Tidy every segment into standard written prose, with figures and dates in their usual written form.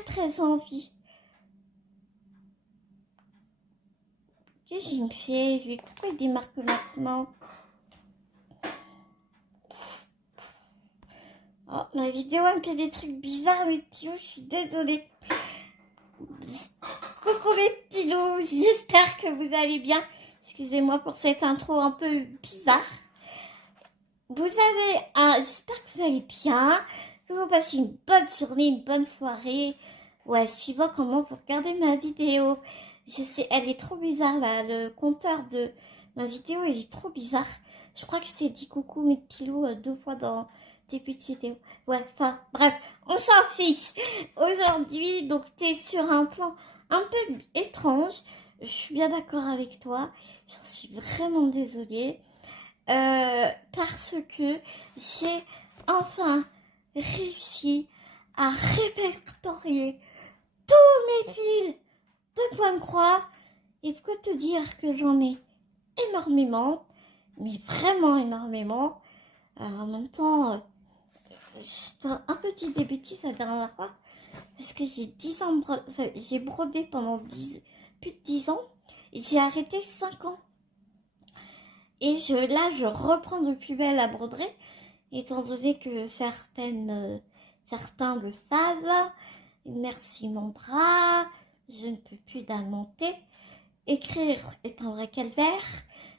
très envie. Qu'est-ce qu'il me fait? Pourquoi il démarre que maintenant? Oh, ma vidéo elle me fait des trucs bizarres, mes petits loups, je suis désolée. Coucou mes petits loups, j'espère que vous allez bien. Excusez-moi pour cette intro un peu bizarre. J'espère que vous allez bien, que vous passez une bonne journée, une bonne soirée. Ouais, suivant comment vous regardez ma vidéo. Je sais, elle est trop bizarre là, le compteur de ma vidéo, il est trop bizarre. Je crois que je t'ai dit coucou mes petits loups 2 fois dans tes petites vidéos. Ouais, enfin, bref, on s'en fiche. Aujourd'hui, donc t'es sur un plan un peu étrange. Je suis bien d'accord avec toi. J'en suis vraiment désolée. Parce que j'ai enfin réussi à répertorier tous mes fils de point de croix. Et pour te dire que j'en ai énormément, mais vraiment énormément. En même temps, j'étais un petit des bêtises la dernière fois, parce que j'ai 10 ans, j'ai brodé pendant plus de 10 ans, et j'ai arrêté 5 ans. Et là, je reprends de plus belle la broderie, étant donné que certains le savent. Merci mon bras, je ne peux plus d'alimenter. Écrire est un vrai calvaire,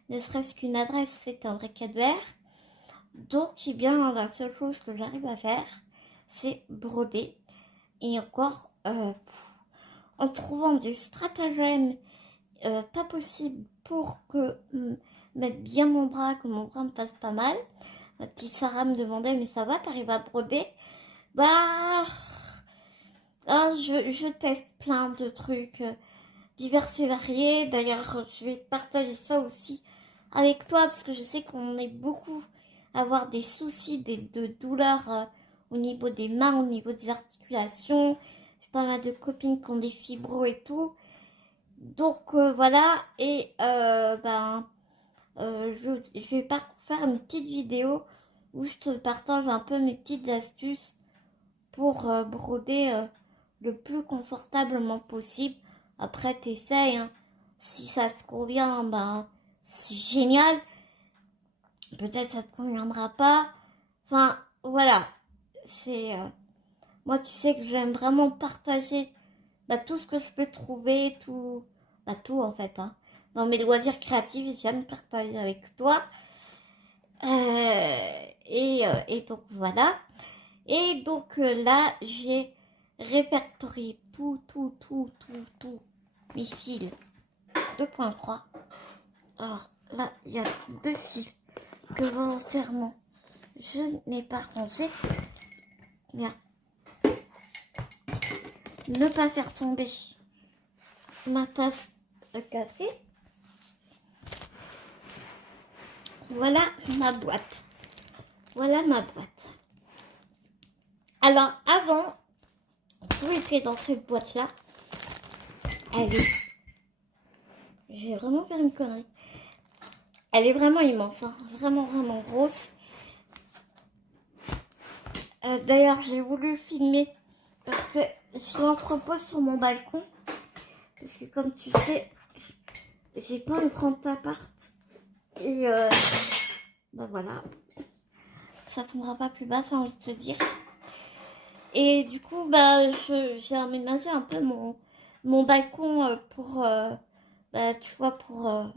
ne serait-ce qu'une adresse, c'est un vrai calvaire. Donc, eh bien, la seule chose que j'arrive à faire, c'est broder. Et encore, en trouvant des stratagèmes pas possibles pour que mettre bien mon bras, que mon bras me fasse pas mal. Ma petite Sarah me demandait, mais ça va, t'arrives à broder? Bah, je teste plein de trucs divers et variés. D'ailleurs, je vais partager ça aussi avec toi, parce que je sais qu'on est beaucoup à avoir des soucis, de douleurs au niveau des mains, au niveau des articulations. J'ai pas mal de copines qui ont des fibros et tout. Donc voilà, et je vais faire une petite vidéo où je te partage un peu mes petites astuces pour broder le plus confortablement possible. Après, t'essayes, hein. Si ça te convient, ben, c'est génial. Peut-être ça te conviendra pas. Enfin, voilà. Moi, tu sais que j'aime vraiment partager tout ce que je peux trouver, tout en fait, hein. Dans mes loisirs créatifs, j'aime partager avec toi. Et donc voilà. Et donc là, j'ai répertorié tout mes fils de point croix. Alors là, il y a 2 fils que volontairement je n'ai pas rangés. Merde. Ne pas faire tomber ma tasse de café. Voilà ma boîte. Voilà ma boîte. Alors avant, tout était dans cette boîte-là. Elle est... Je vais vraiment faire une connerie. Elle est vraiment immense, hein. Vraiment grosse. D'ailleurs, j'ai voulu filmer parce que je l'entrepose sur mon balcon. Parce que comme tu sais, j'ai pas un grand appart. Et voilà. Ça tombera pas plus bas, ça envie de te dire. Et du coup, j'ai aménagé un peu mon balcon pour, tu vois, pour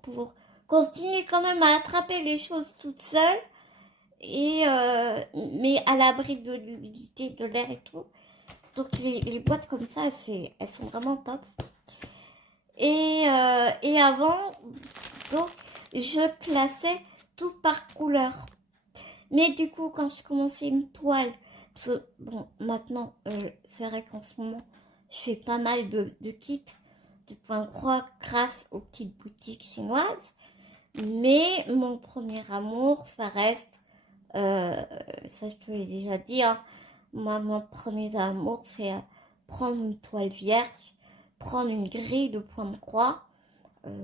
pouvoir continuer quand même à attraper les choses toute seule. Mais à l'abri de l'humidité, de l'air et tout. Donc les boîtes comme ça, elles sont vraiment top. Et avant, donc, je classais tout par couleur. Mais du coup, quand je commençais une toile, parce que bon, maintenant, c'est vrai qu'en ce moment, je fais pas mal de kits de point croix grâce aux petites boutiques chinoises. Mais mon premier amour, ça reste, ça je te l'ai déjà dit, hein, moi, mon premier amour, c'est prendre une toile vierge, prendre une grille de point de croix,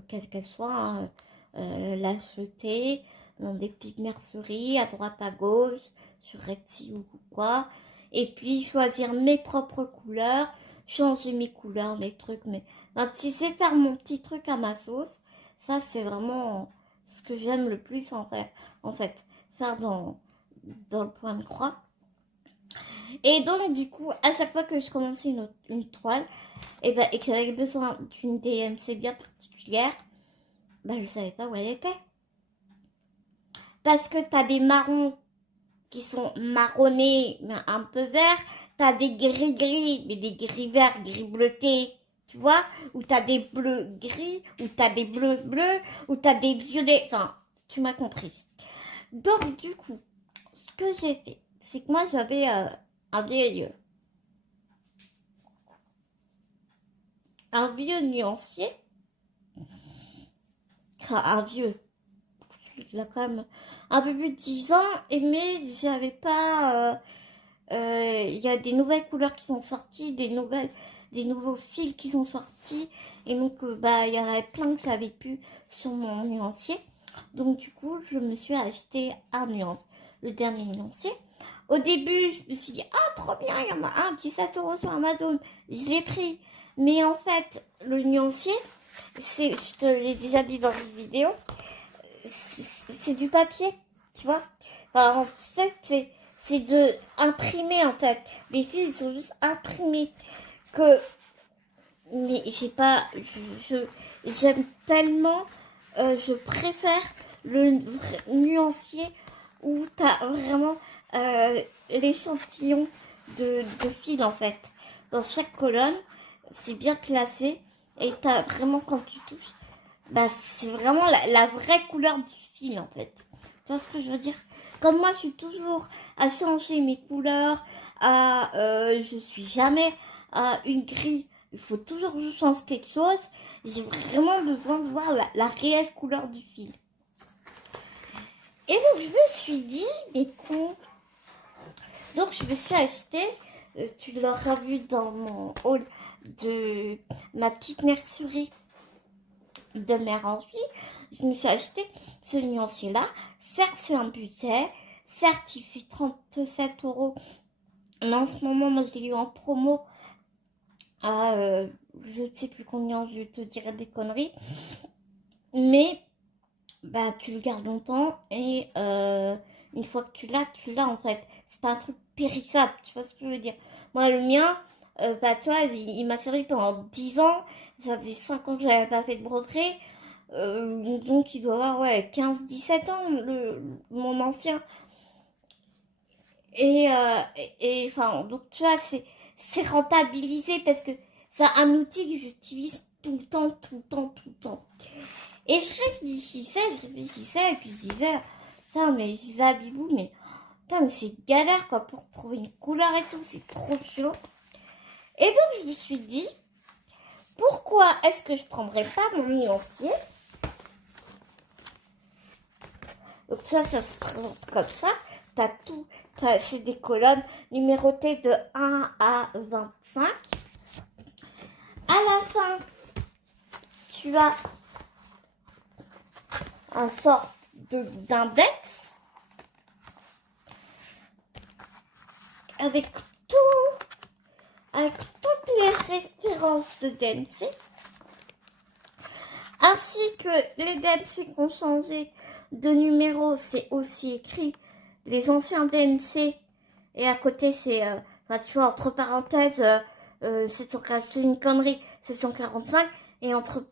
quelle qu'elle soit, hein, l'acheter dans des petites merceries, à droite, à gauche, sur Etsy ou quoi, et puis choisir mes propres couleurs, changer mes couleurs, mes trucs. Mais enfin, tu sais faire mon petit truc à ma sauce, ça c'est vraiment ce que j'aime le plus en fait, faire dans le point de croix. Et donc du coup, à chaque fois que je commençais une toile, et que j'avais besoin d'une DMC bien particulière, je savais pas où elle était. Parce que t'as des marrons qui sont marronnés, mais un peu verts. T'as des gris-gris, mais des gris verts, gris bleutés, tu vois. Ou t'as des bleus gris, ou t'as des bleus bleus, ou t'as des violets. Enfin, tu m'as compris. Donc, du coup, ce que j'ai fait, c'est que moi, j'avais un vieux nuancier. Enfin, un vieux. Il a quand même un peu plus de 10 ans, mais j'avais pas... il y a des nouvelles couleurs qui sont sorties, des nouveaux fils qui sont sortis, et donc il y en avait plein que j'avais plus sur mon nuancier. Donc du coup, je me suis acheté le dernier nuancier. Au début, je me suis dit, ah trop bien, il y en a un, 17 € sur Amazon. Je l'ai pris. Mais en fait, le nuancier, je te l'ai déjà dit dans une vidéo, c'est du papier, tu vois. Enfin, en fait, c'est de imprimer en fait. Les fils ils sont juste imprimés. Mais j'ai pas, j'aime tellement, je préfère le nuancier où t'as vraiment l'échantillon de fils en fait. Dans chaque colonne, c'est bien classé et t'as vraiment quand tu touches. C'est vraiment la vraie couleur du fil en fait. Tu vois ce que je veux dire? Comme moi, je suis toujours à changer mes couleurs, je suis jamais à une grille. Il faut toujours que je change quelque chose. J'ai vraiment besoin de voir la réelle couleur du fil. Et donc, je me suis dit, mais con. Donc, je me suis acheté, tu l'auras vu dans mon haul de ma petite mercerie de mère en fille, je me suis acheté ce nuancier-là. Certes, c'est un budget. Certes, il fait 37 €. Mais en ce moment, moi, j'ai eu en promo à, je ne sais plus combien, je te dirai des conneries. Mais, tu le gardes longtemps et une fois que tu l'as en fait. C'est pas un truc périssable, tu vois ce que je veux dire. Moi, le mien, tu vois, il m'a servi pendant 10 ans. Ça faisait 5 ans que je n'avais pas fait de broderie. Donc il doit avoir 15-17 ans mon ancien et enfin donc tu vois c'est rentabilisé parce que c'est un outil que j'utilise tout le temps et je réfléchissais et puis je disais putain mais je disais à Bibou mais putain mais c'est galère quoi pour trouver une couleur et tout, c'est trop chiant. Et donc je me suis dit pourquoi est-ce que je prendrais pas mon nuancier. Donc ça se présente comme ça. T'as tout, c'est des colonnes numérotées de 1 à 25. À la fin, tu as un sorte d'index avec toutes les références de DMC, ainsi que les DMC qui ont changé de numéro, c'est aussi écrit les anciens DMC et à côté c'est tu vois entre parenthèses 740, une connerie 745 et entre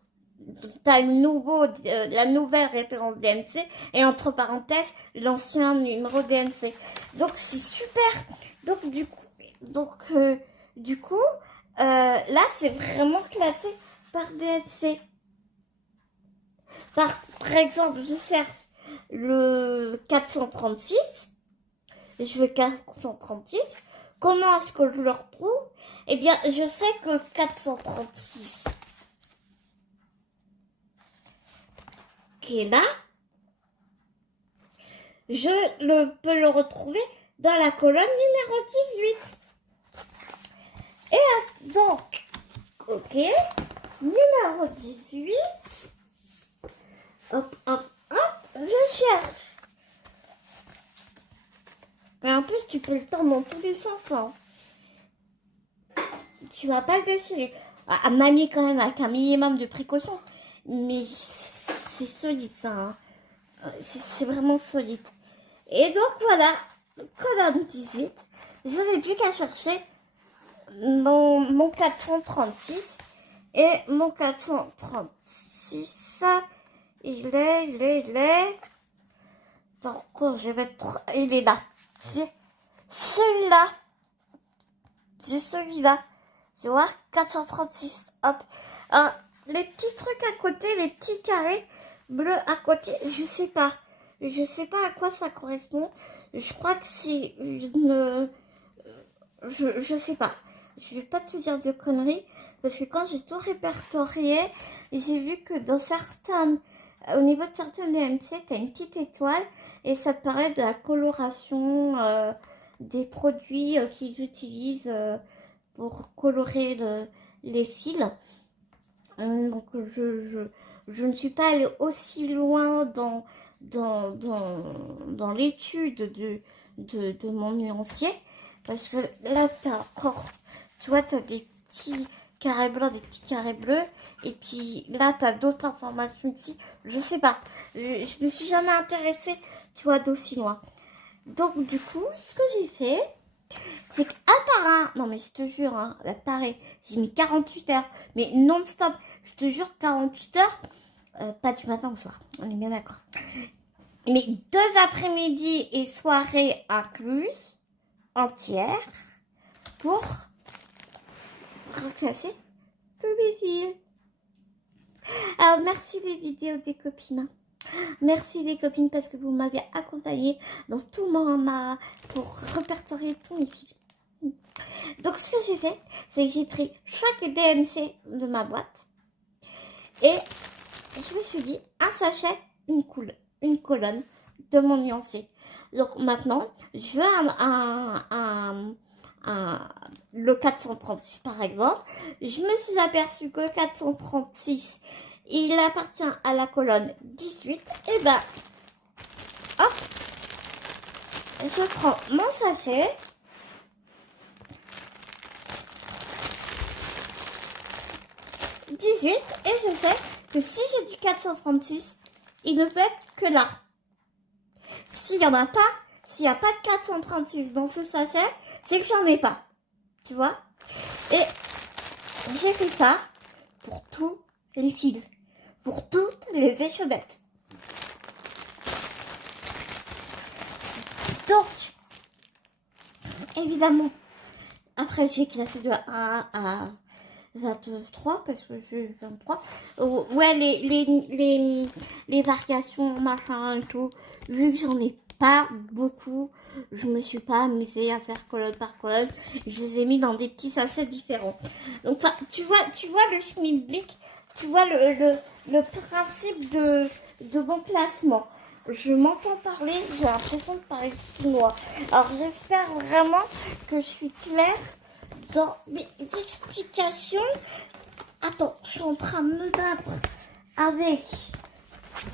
t'as la nouvelle référence DMC et entre parenthèses l'ancien numéro DMC. Donc c'est super. Donc du coup là c'est vraiment classé par DMC. Par exemple, je cherche le 436. Je veux 436. Comment est-ce que je le retrouve? Eh bien, je sais que 436 qui est là, je peux le retrouver dans la colonne numéro 18. Et donc, ok, numéro 18. Hop, je cherche. Et en plus, tu peux le tendre dans tous les sens. Hein. Tu vas pas le déchirer. À manier quand même avec un minimum de précaution. Mais c'est solide ça. Hein. C'est vraiment solide. Et donc voilà, colonne 18. Je n'ai plus qu'à chercher mon 436. Et mon 436, il est. Donc je vais mettre. Il est là. C'est celui-là. C'est celui-là. Tu vois, 436. Hop. Alors, les petits trucs à côté, les petits carrés bleus à côté, je sais pas. Je sais pas à quoi ça correspond. Je crois que c'est une... Je sais pas. Je vais pas te dire de conneries. Parce que quand j'ai tout répertorié, j'ai vu que dans certaines... Au niveau de certaines DMC, tu as une petite étoile. Et ça te paraît de la coloration des produits qu'ils utilisent pour colorer les fils. Donc je ne suis pas allée aussi loin dans l'étude de mon nuancier. Parce que là, tu as encore, tu vois, tu as des petits carrés blancs, des petits carrés bleus. Et puis là, tu as d'autres informations ici. Je sais pas. Je me suis jamais intéressée, tu vois, d'aussi loin. Donc du coup, ce que j'ai fait, c'est qu'un par un, non mais je te jure, hein, la tarée, j'ai mis 48 heures, mais non-stop, je te jure 48 heures, pas du matin au soir, on est bien d'accord. Mais 2 après-midi et soirées incluses, entières, pour reclasser tous mes fils. Alors merci les vidéos des copines. Merci les copines parce que vous m'avez accompagnée dans tout mon pour répertorier tous mes fils. Donc ce que j'ai fait, c'est que j'ai pris chaque DMC de ma boîte et je me suis dit un sachet, une colonne de mon nuancier. Donc maintenant, je veux le 436 par exemple. Je me suis aperçue que le 436, il appartient à la colonne 18. Et ben, hop, je prends mon sachet. Et je sais que si j'ai du 436, il ne peut être que là. S'il n'y en a pas, s'il n'y a pas de 436 dans ce sachet, c'est que j'en ai pas. Tu vois? Et j'ai fait ça pour tous les fils, pour toutes les échevettes. Donc, évidemment, après j'ai classé de 1 à 23 parce que j'ai 23. Ouais, les variations, machin et tout. Vu que j'en ai pas beaucoup, je me suis pas amusée à faire colonne par colonne. Je les ai mis dans des petits sachets différents. Donc, tu vois le schmilblick, tu vois le principe de bon classement. Je m'entends parler, j'ai l'impression de parler chinois. Alors, j'espère vraiment que je suis claire dans mes explications. Attends, je suis en train de me battre avec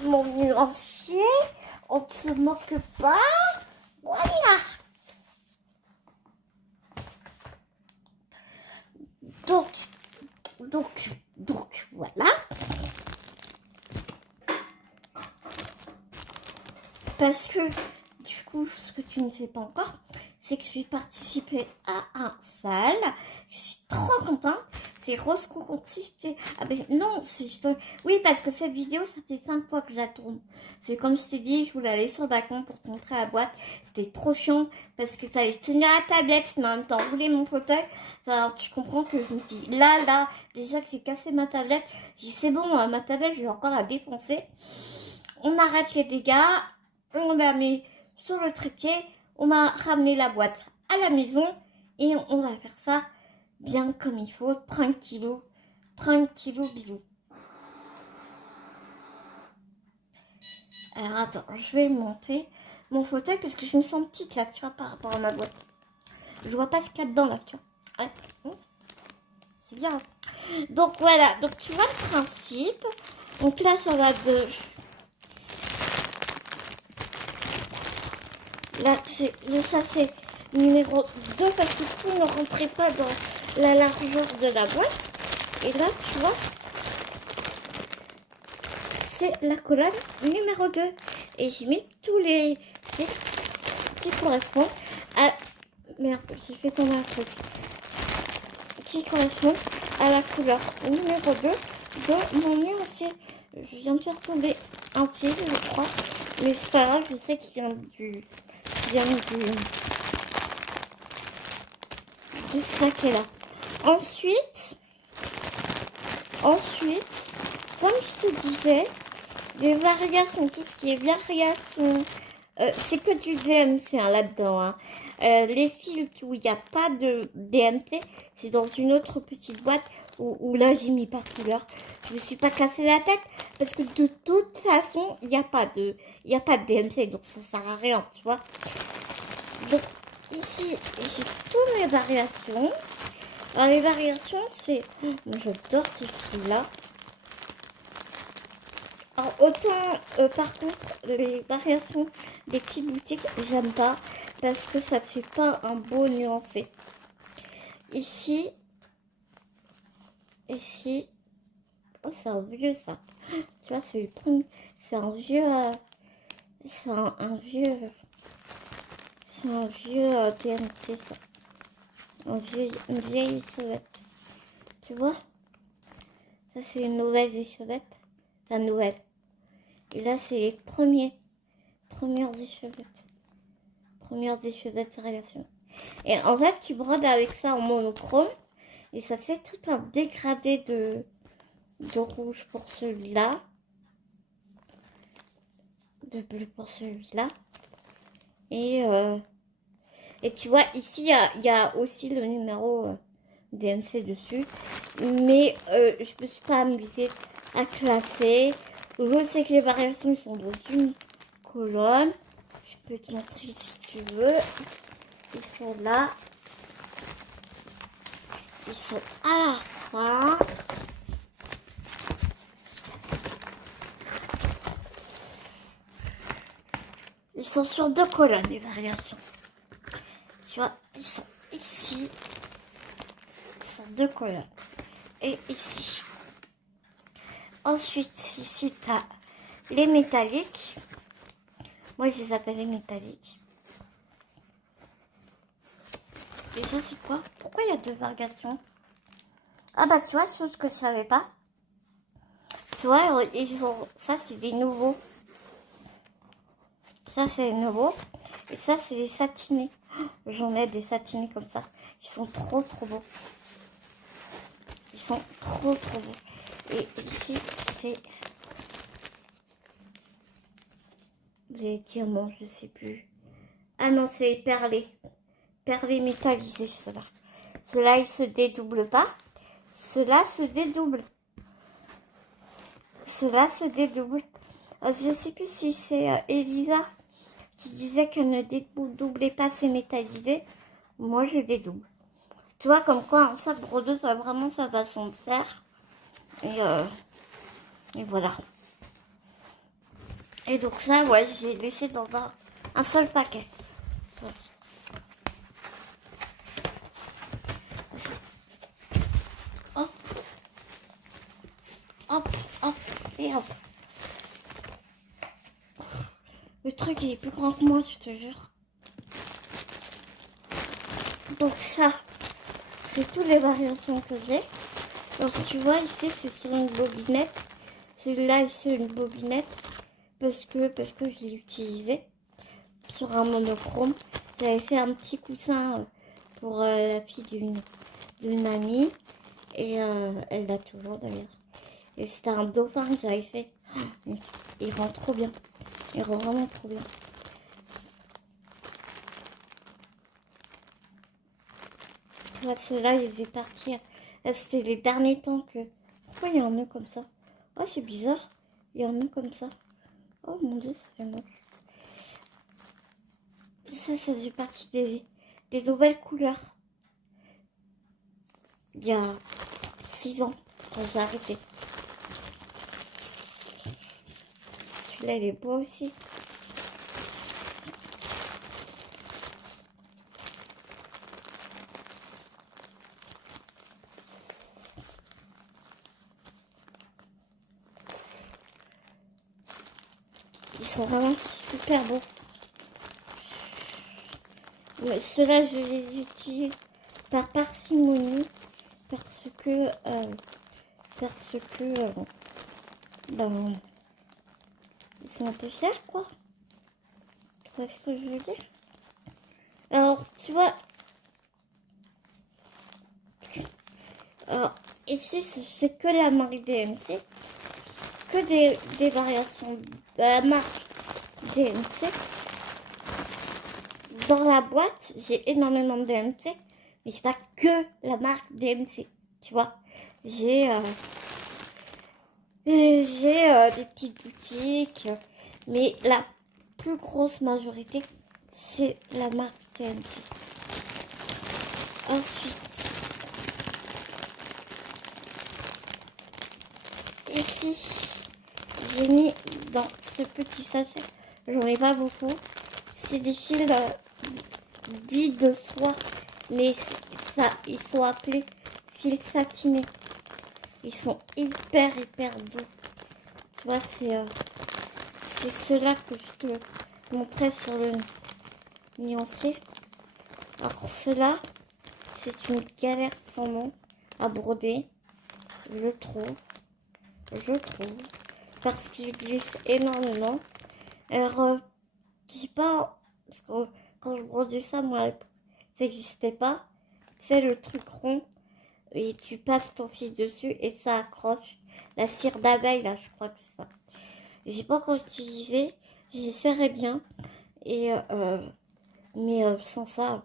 mon nuancier. On ne se moque pas. Voilà. Donc, voilà. Parce que, du coup, ce que tu ne sais pas encore, c'est que je vais participer à un salle. Je suis trop contente. C'est Rose Coco. Si je ah ben non, c'est juste... Oui, parce que cette vidéo, ça fait 5 fois que je la tourne. C'est comme je t'ai dit, je voulais aller sur le balcon pour te montrer la boîte. C'était trop chiant parce qu'il fallait tenir la tablette, mais en même temps rouler mon fauteuil. Enfin, tu comprends que je me dis, là, déjà que j'ai cassé ma tablette, j'ai dit c'est bon, ma tablette, je vais encore la défoncer. On arrête les dégâts, on la met sur le trépied, on m'a ramené la boîte à la maison et on va faire ça bien comme il faut, tranquillou, bilou. Alors attends, je vais monter mon fauteuil parce que je me sens petite là, tu vois, par rapport à ma boîte. Je vois pas ce qu'il y a dedans là, tu vois. Ouais. C'est bien. Donc voilà, donc tu vois le principe. Donc là, ça va de... Là, c'est le sachet numéro 2 parce que tout ne rentrait pas dans la largeur de la boîte. Et là, tu vois, c'est la colonne numéro 2. Et j'ai mis tous les fils qui correspondent à... Merde, j'ai fait tomber un truc. Qui correspondent à la couleur numéro 2 de mon nuancier. Je viens de faire tomber un fil, je crois. Mais c'est pas grave, je sais qu'il vient du stack là. Ensuite, comme je te disais, les variations, tout ce qui est variation, c'est que du DMC hein, là-dedans. Hein. Les fils où il n'y a pas de DMT, c'est dans une autre petite boîte où là j'ai mis par couleur. Je me suis pas cassé la tête parce que de toute façon, il n'y a pas de DMC, donc ça sert à rien, tu vois. Donc ici, j'ai toutes mes variations. Alors les variations, c'est... J'adore ces fils-là. Alors autant, par contre, les variations des petites boutiques, j'aime pas. Parce que ça fait pas un beau nuancé. Ici... Oh, c'est un vieux, ça. Tu vois, c'est le premier... C'est un vieux... c'est un vieux... C'est un vieux TNT, ça. Une vieille échevette. Tu vois? Ça, c'est une nouvelle échevette. La nouvelle. Et là, c'est les premières échevettes. Premières échevettes relation. Et en fait, tu brodes avec ça en monochrome. Et ça te fait tout un dégradé de rouge pour celui-là. De bleu pour celui-là. Et tu vois, ici, il y a aussi le numéro DMC dessus. Mais je ne me suis pas amusée à classer. Je sais que les variations sont dans une colonne. Je peux te montrer si tu veux. Ils sont là. Ils sont à la fin. Ils sont sur deux colonnes, les variations. Tu vois, ils sont ici. Sur deux colonnes. Et ici. Ensuite, ici, tu as les métalliques. Moi, je les appelle les métalliques. Et ça, c'est quoi? Pourquoi il y a deux variations? Ah bah, tu vois, chose que je savais pas. Tu vois, ils ont... Ça, c'est des nouveaux. Ça, c'est les nouveaux. Et ça, c'est les satinés. J'en ai des satinés comme ça. Ils sont trop, trop beaux. Ils sont trop, trop beaux. Et ici, c'est... des diamants, je sais plus. Ah non, c'est les perlés. Perlés métallisés, ceux-là. Ceux-là, ils se dédoublent pas. Ceux-là se dédoublent. Ceux-là se dédoublent. Je sais plus si c'est Elisa qui disait qu'elle ne dédoublait pas ses métallisés. Moi, je dédouble. Tu vois, comme quoi, en sac brodeuse, ça a vraiment sa façon de faire. Et voilà. Et donc ça, ouais, j'ai laissé dans un seul paquet. Voilà. Hop. Hop, hop, et hop. Le truc, il est plus grand que moi, je te jure. Donc ça, c'est toutes les variations que j'ai. Alors tu vois, ici, c'est sur une bobinette. Celui-là, ici, une bobinette. Parce que je l'ai utilisé sur un monochrome. J'avais fait un petit coussin pour la fille d'une amie. Et elle l'a toujours d'ailleurs. Et c'était un dauphin que j'avais fait. Il rend trop bien. Il rend vraiment trop bien. Là, ceux-là, ils étaient partis. Là, c'était les derniers temps que... Pourquoi il y a un nœud comme ça? Oh, c'est bizarre. Il y a un nœud comme ça. Oh mon dieu, ça fait moche. Ça faisait partie des nouvelles couleurs. Il y a 6 ans, quand j'ai arrêté. Celui-là, il est beau aussi. sont vraiment super beaux. Mais ceux-là, je les utilise par parcimonie parce que ben, ils sont un peu chers, quoi. Tu vois ce que je veux dire? Alors, tu vois, alors, ici, c'est que la marque DMC, que des variations de la marque DMC. Dans la boîte, j'ai énormément de DMC, mais c'est pas que la marque DMC, tu vois. J'ai des petites boutiques, mais la plus grosse majorité, c'est la marque DMC. Ensuite, ici, j'ai mis dans ce petit sachet, j'en ai pas beaucoup, c'est des fils dits de soie, mais ça, ils sont appelés fils satinés. Ils sont hyper doux. Tu vois, c'est ceux-là que je te montrais sur le nuancier. Alors ceux-là, c'est une galère sans nom à broder, je trouve, parce qu'ils glissent énormément. Alors, je sais pas, parce que quand je brodais ça, moi, ça n'existait pas. C'est le truc rond, et tu passes ton fil dessus et ça accroche. La cire d'abeille, là, je crois que c'est ça. J'ai pas encore utilisé, j'essaierai bien. Et mais sans ça,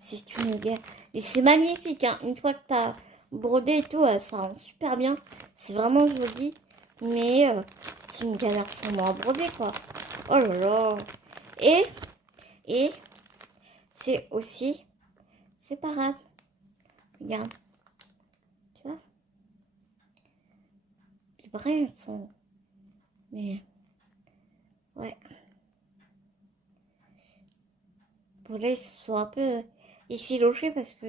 c'est une guerre. Et c'est magnifique, hein. Une fois que tu as brodé et tout, ça rend super bien. C'est vraiment joli. Mais c'est une galère pour moi à broder, quoi. Oh là là. Et c'est aussi séparable. Regarde. Tu vois? Les brins sont... Mais... Ouais. Pour là, ils sont un peu effilochés parce que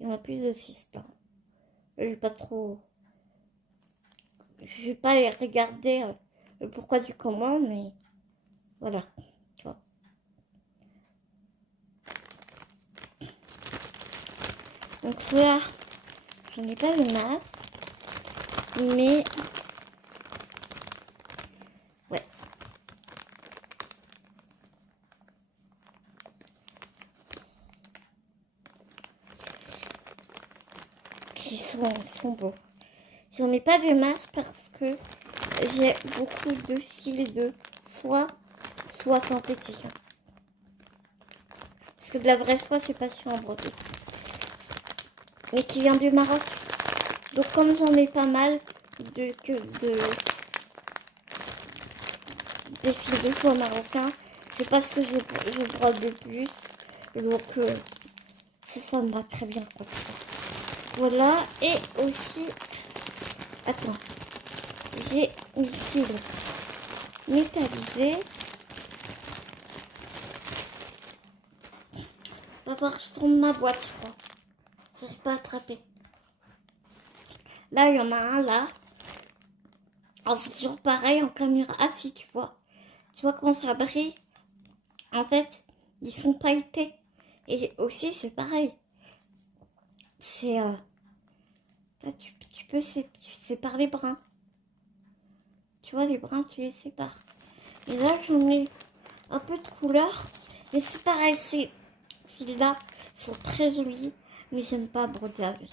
il n'y en a plus de 6 là. Je vais pas trop... Je vais pas les regarder le pourquoi du comment, mais voilà, tu vois. Donc ceux-là, j'en ai pas de masse, mais ouais. Ils sont beaux. J'en ai pas de masse parce que j'ai beaucoup de fils de soie synthétique. Parce que de la vraie soie, c'est pas sûr à broder. Mais qui vient du Maroc. Donc comme j'en ai pas mal des fils de soie marocains, c'est parce que je brode de plus. Donc ça me va très bien, quoi. Voilà, et aussi, attends, j'ai une fil métallisé. Va falloir que je tourne ma boîte, je crois. Je n'arrive pas à attraper. Là, il y en a un là. Alors, c'est toujours pareil en caméra. Ah, si, tu vois. Tu vois comment ça brille. En fait, ils sont pailletés. Et aussi, c'est pareil. C'est... tu peux séparer les brins. Tu vois, les brins, tu les sépares. Et là, j'en ai un peu de couleur. Mais c'est pareil, ces fils-là sont très jolis. Mais j'aime pas broder avec.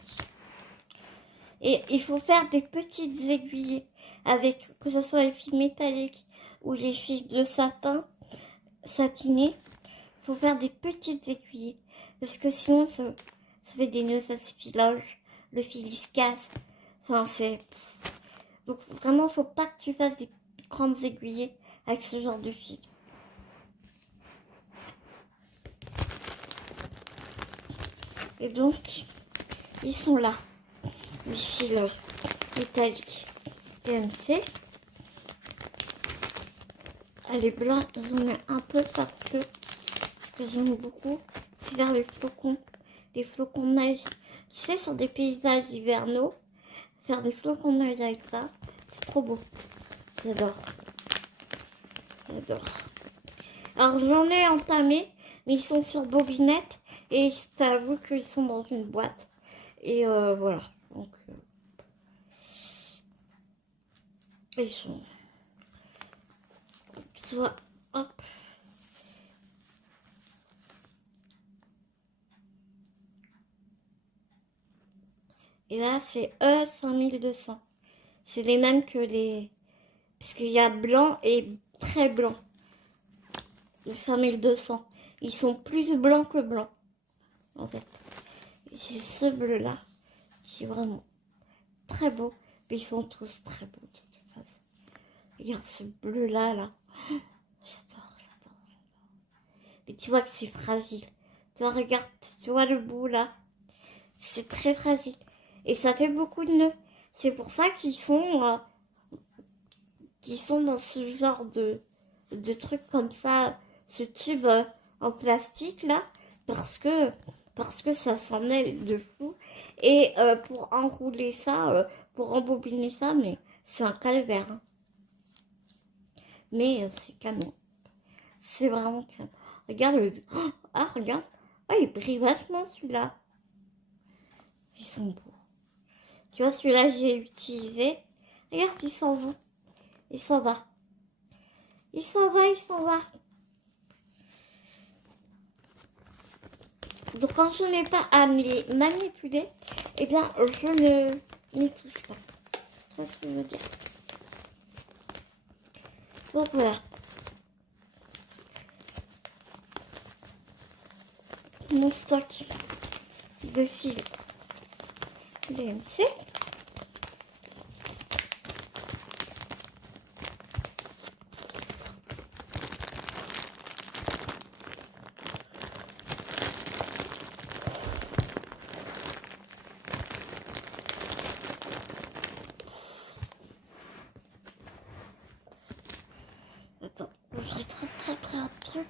Et il faut faire des petites aiguilles avec, que ce soit les fils métalliques ou les fils de satin satiné. Il faut faire des petites aiguilles. Parce que sinon, ça fait des nœuds, ça se filoche. Le fil, il se casse. Enfin, c'est... Donc, vraiment, il ne faut pas que tu fasses des grandes aiguilles avec ce genre de fil. Et donc, ils sont là. Les fils métalliques PMC. Les blancs, j'en ai un peu parce que j'aime beaucoup. C'est vers les flocons de neige. Tu sais, sur des paysages hivernaux, faire des flocons de neige avec ça, c'est trop beau. J'adore. J'adore. Alors j'en ai entamé, mais ils sont sur bobinette et je t'avoue qu'ils sont dans une boîte. Et voilà. Donc ils sont. Tu vois, hop. Et là c'est E5200. C'est les mêmes que les. Parce qu'il y a blanc et très blanc. Les 5200. Ils sont plus blancs que blancs. En fait. J'ai ce bleu là. Qui est vraiment très beau. Mais ils sont tous très beaux de toute façon. Regarde ce bleu là. J'adore. Mais tu vois que c'est fragile. Tu vois, regarde. Tu vois le bout là. C'est très fragile. Et ça fait beaucoup de nœuds. C'est pour ça qu'ils sont dans ce genre de trucs comme ça, ce tube en plastique là, parce que ça s'en mêle de fou. Et pour enrouler ça, pour embobiner ça, mais c'est un calvaire. Hein. Mais c'est canon. C'est vraiment canon. Regarde le... Ah, regarde. Ah, il brille vachement celui-là. Ils sont beaux. Tu vois, celui-là, j'ai utilisé. Regarde, il s'en va. Il s'en va. Il s'en va, il s'en va. Donc quand je n'ai pas à me les manipuler, eh bien je ne n'y touche pas. C'est ce que je veux dire. Donc voilà. Mon stock de fils DMC. Attends, j'ai très un truc.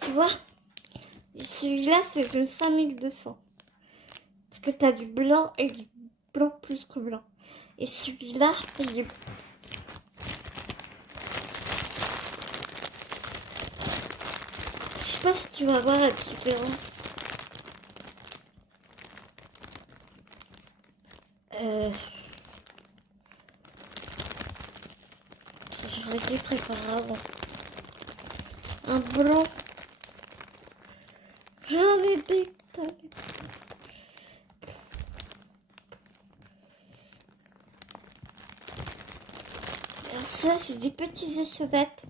Tu vois, celui-là c'est le 5200. Parce que tu as du blanc et du blanc plus que blanc. Et celui-là, il est... Je sais pas si tu vas voir la différence. J'aurais dû préparer avant. Un blanc. J'en ai des tonnes. Alors ça, c'est des petits échevettes.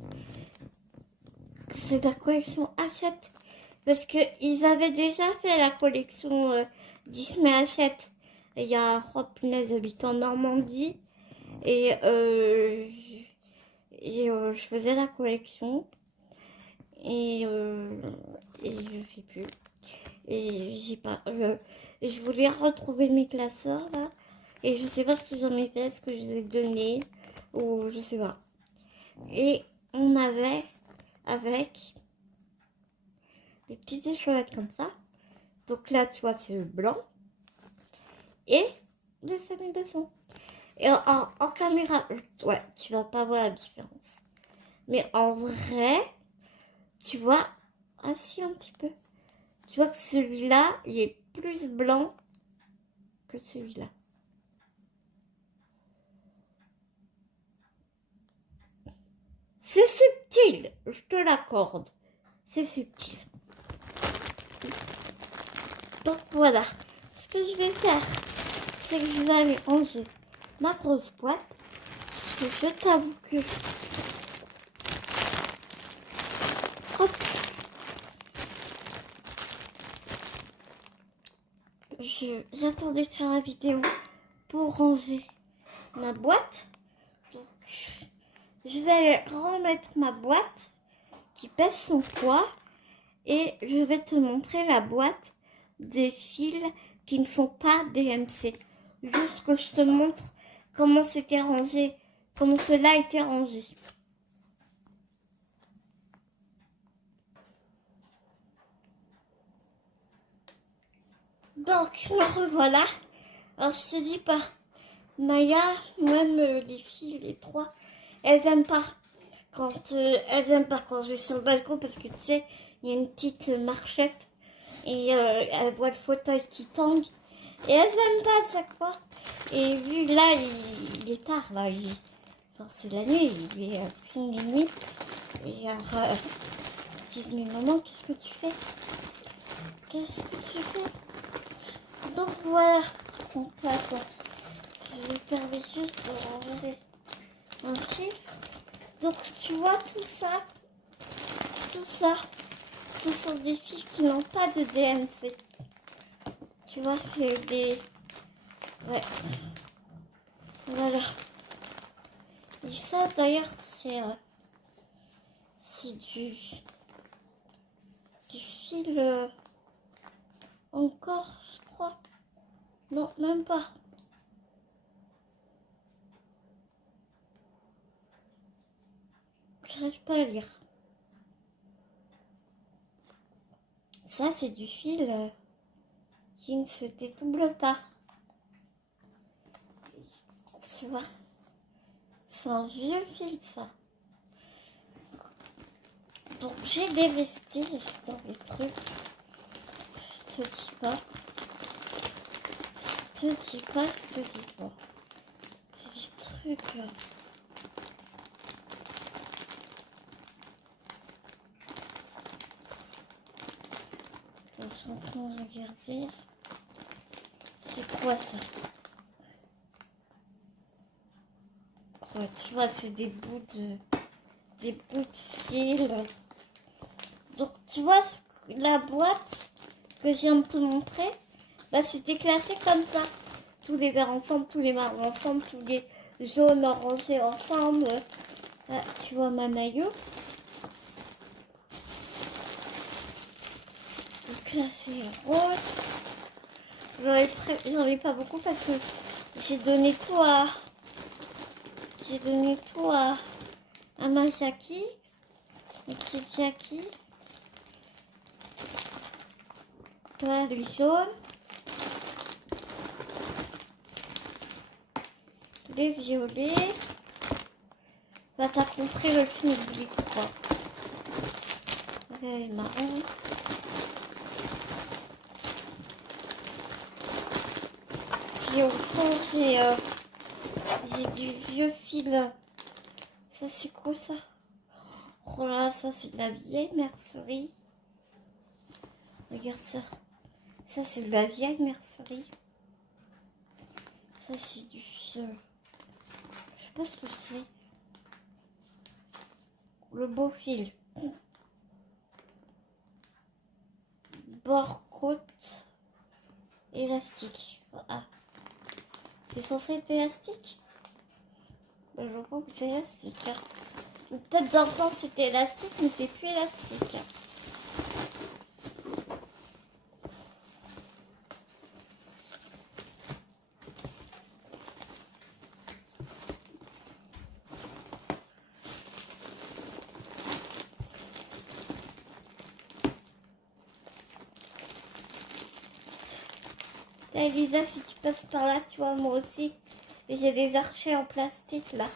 C'est de la collection Hachette. Parce qu'ils avaient déjà fait la collection Disney Hachette. Il y a Roi Punaise habite en Normandie. Et je faisais la collection. Et je fais plus. Et j'ai pas. Je voulais retrouver mes classeurs là. Et je sais pas ce que j'en ai fait, ce que je les ai donnés. Ou je sais pas. Et on avait avec des petites échouettes comme ça. Donc là, tu vois, c'est le blanc. Et le 5200. Et en caméra, ouais, tu vas pas voir la différence. Mais en vrai, tu vois, ah si, un petit peu. Tu vois que celui-là, il est plus blanc que celui-là. C'est subtil, je te l'accorde. C'est subtil. Donc voilà, ce que je vais faire, c'est que je vais aller ranger ma grosse boîte. Parce que je t'avoue que... Hop. J'attendais de faire la vidéo pour ranger ma boîte. Donc, je vais remettre ma boîte qui pèse son poids. Et je vais te montrer la boîte des fils qui ne sont pas DMC. Juste que je te montre comment c'était rangé, comment cela a été rangé. Donc, me revoilà. Alors, je te dis pas, Maya, même les filles, les trois, elles aiment pas quand je vais sur le balcon parce que tu sais, il y a une petite marchette et elles voient le fauteuil qui tombe et elles aiment pas à chaque fois. Et vu là, il est tard là, enfin, c'est la nuit, il est plus minuit. Et alors, ils disent, mais maman, qu'est-ce que tu fais? Qu'est-ce que tu fais? Donc voilà, donc là, quoi. Je vais faire juste pour enlever un fil. Donc tu vois tout ça, ce sont des filles qui n'ont pas de DMC. Tu vois, c'est des... Ouais. Voilà. Et ça d'ailleurs, c'est du fil encore, je crois. Non, même pas. J'arrive pas à lire. Ça, c'est du fil qui ne se dédouble pas. Tu vois, c'est un vieux fil, ça. Donc, j'ai des vestiges dans les trucs. Je te dis pas. Je te dis pas. J'ai des trucs... Je suis en train de regarder. C'est quoi ça? Ouais, tu vois, c'est des bouts de fil. Donc, tu vois, la boîte que je viens de te montrer, bah, c'était classé comme ça. Tous les verts ensemble, tous les marrons ensemble, tous les jaunes orangés ensemble. Là, tu vois ma maillot. Donc là, c'est rose. J'en ai pas beaucoup parce que j'ai donné tout à ma Jackie, ma petite Jackie. Toi, les jaunes, les violets. Bah, t'as compris le film, quoi. Les marrons. Puis au fond, j'ai du vieux fil. Ça, c'est quoi ça? Oh là, ça, c'est de la vieille mercerie. Regarde ça. Ça, c'est de la vieille mercerie. Ça, c'est du fil. Je sais pas ce que c'est. Le beau fil. Bord-côte élastique. Ah. C'est censé être élastique? Je crois que c'est élastique. Hein. Peut-être dans le temps c'était élastique, mais c'est plus élastique. Elisa, si tu passes par là, tu vois, moi aussi, j'ai des archets en plastique là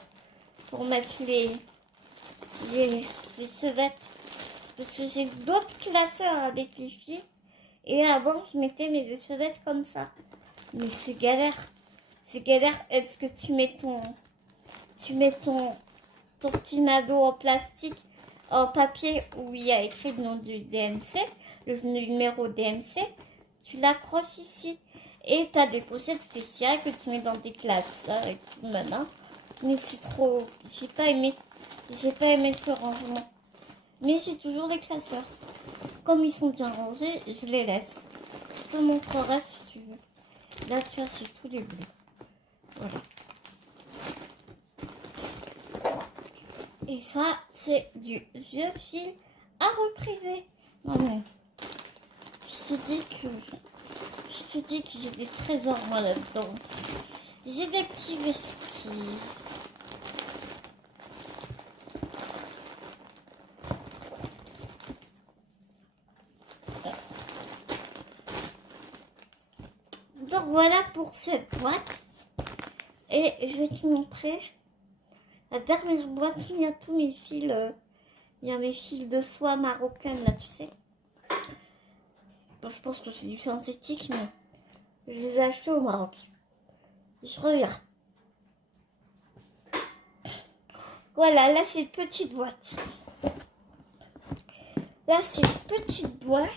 pour mettre les chevettes. Parce que j'ai d'autres classeurs avec les filles. Et avant, je mettais mes chevettes comme ça. Mais c'est galère. C'est galère parce que tu mets ton petit nadeau en plastique, en papier où il y a écrit le nom du DMC, le numéro DMC. Tu l'accroches ici. Et tu as des pochettes spéciales que tu mets dans tes classeurs et tout maintenant. Mais c'est trop... J'ai pas aimé ce rangement. Mais j'ai toujours les classeurs. Comme ils sont bien rangés, je les laisse. Je te montrerai si tu veux. Là, tu vois, c'est tous les bleus. Voilà. Et ça, c'est du vieux fil à repriser. Non, mais... Je te dis que j'ai des trésors, moi, là-dedans. J'ai des petits vestiges. voilà pour cette boîte. Et je vais te montrer la dernière boîte. Il y a tous mes fils. Il y a mes fils de soie marocaine là, tu sais. Bon, je pense que c'est du synthétique, mais je les ai achetés au Maroc. Je regarde. Voilà, là c'est une petite boîte. Là c'est une petite boîte.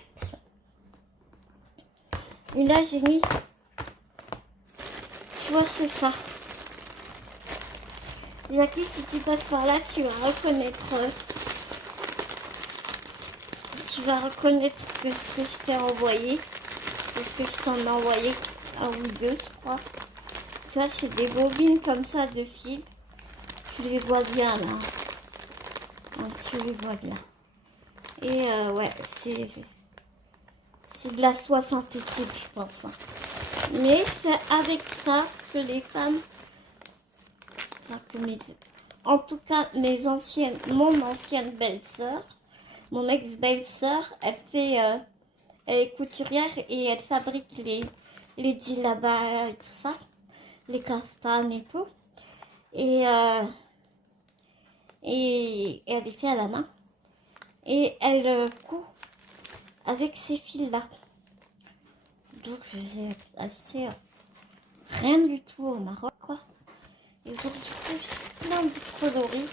Et là j'ai mis, tu vois, c'est ça. Jackie, si tu passes par là, tu vas reconnaître que ce que je t'ai envoyé. Parce que je t'en ai envoyé un ou deux, je crois. Tu vois, c'est des bobines comme ça de fil. Tu les vois bien là. Donc, tu les vois bien. Et ouais, c'est de la soie synthétique, je pense. Hein. Mais c'est avec ça que les femmes, enfin, en tout cas mon ancienne belle-sœur, mon ex-belle-sœur, elle est couturière et elle fabrique les djellabas et tout ça, les kaftanes et tout. Et elle est fait à la main. Et elle coud avec ces fils-là. Donc j'ai acheté rien du tout au Maroc, quoi. Et donc du coup, j'ai plein de coloris.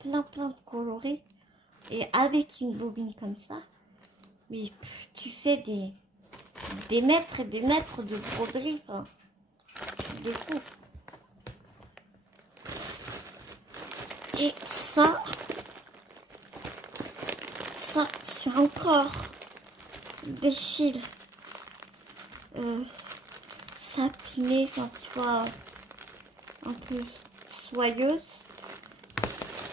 Plein de coloris. Et avec une bobine comme ça, mais tu fais des mètres et des mètres de broderie, enfin, de fou. Et ça c'est encore des fils satinés, enfin tu vois, un peu soyeuse.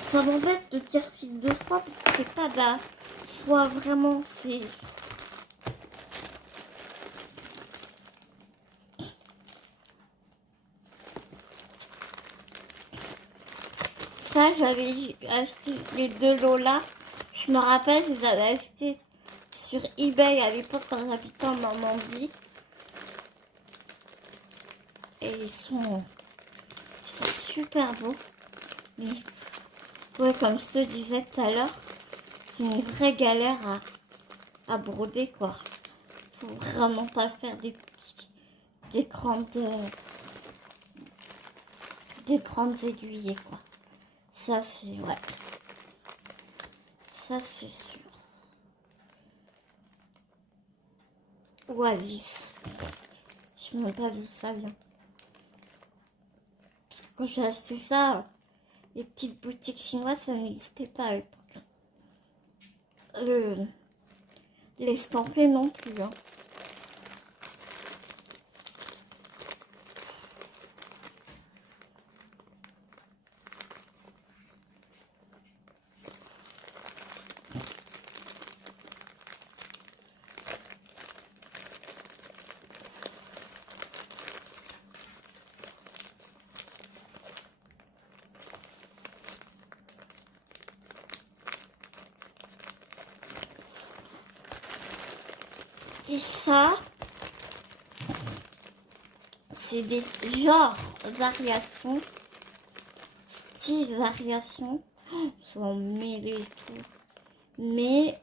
Ça m'embête de dire fil de soie parce que c'est pas de la soie vraiment, c'est... Ça, j'avais acheté les deux Lola. Je me rappelle, je les avais achetés sur eBay à l'époque quand j'habitais en Normandie. Et ils sont super beaux. Mais ouais, comme je te disais tout à l'heure, c'est une vraie galère à broder, quoi. Faut vraiment pas faire des grandes aiguilles, quoi. Ça, c'est... ouais. Ça, c'est sûr. Oasis. Je sais même pas d'où ça vient. Parce que quand j'ai acheté ça, les petites boutiques chinoises, ça n'existait pas à l'époque. L'estampé non plus. Hein. Et ça, c'est des genres variations, style variations, sont mêlés et tout, mais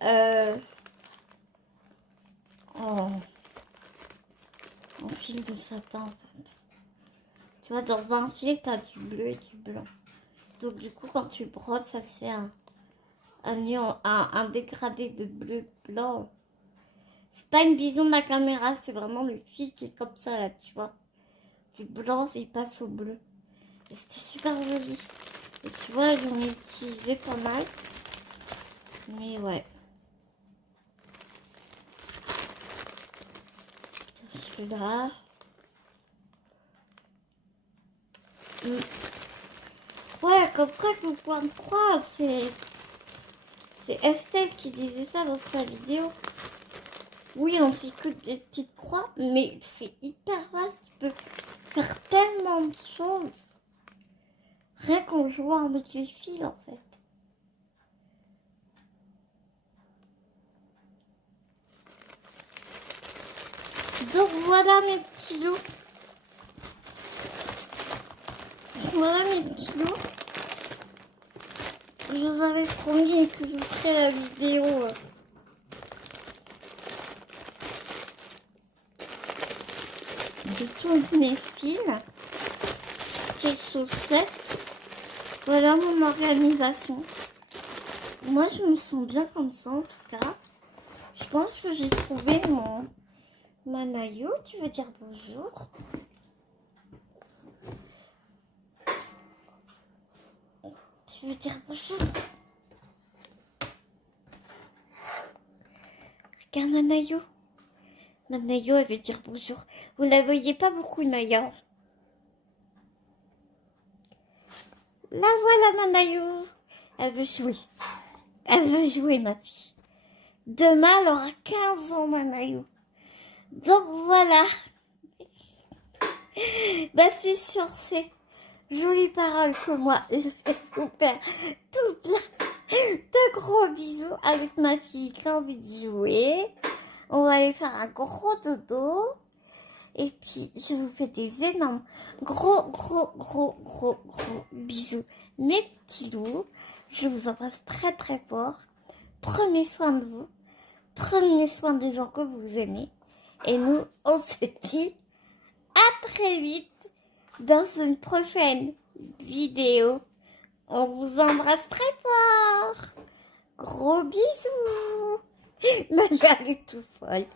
en fil de satin en fait. Tu vois, dans un fil, tu as du bleu et du blanc. Donc du coup, quand tu brodes, ça se fait un dégradé de bleu-blanc. C'est pas une vision de la caméra, c'est vraiment le fil qui est comme ça là, tu vois. Du blanc, il passe au bleu. Et c'était super joli. Et tu vois, j'en ai utilisé pas mal. Mais ouais. Celui-là. Ouais, comme quoi le point de croix, c'est Estelle qui disait ça dans sa vidéo. Oui, on fait que des petites croix, mais c'est hyper vaste. Tu peux faire tellement de choses. Rien qu'en jouant avec les fils, en fait. Donc voilà mes petits loups. Voilà mes petits loups. Je vous avais promis que je ferais la vidéo de toutes mes fils, les chaussettes. Voilà mon organisation. Moi je me sens bien comme ça en tout cas. Je pense que j'ai trouvé mon Manayo. Tu veux dire bonjour? Tu veux dire bonjour? Regarde Manayo. Manayo, elle veut dire bonjour. Vous la voyez pas beaucoup, Naya. La voilà, Manayo. Elle veut jouer. Elle veut jouer, ma fille. Demain, elle aura 15 ans, Manayo. Donc voilà. Bah, c'est sur ces jolies paroles que moi, je vais vous faire tout plein de gros bisous avec ma fille qui a envie de jouer. On va aller faire un gros dodo. Et puis, je vous fais des énormes gros bisous. Mes petits loups, je vous embrasse très très fort. Prenez soin de vous. Prenez soin des gens que vous aimez. Et nous, on se dit à très vite dans une prochaine vidéo. On vous embrasse très fort. Gros bisous. Ma gueule est tout folle.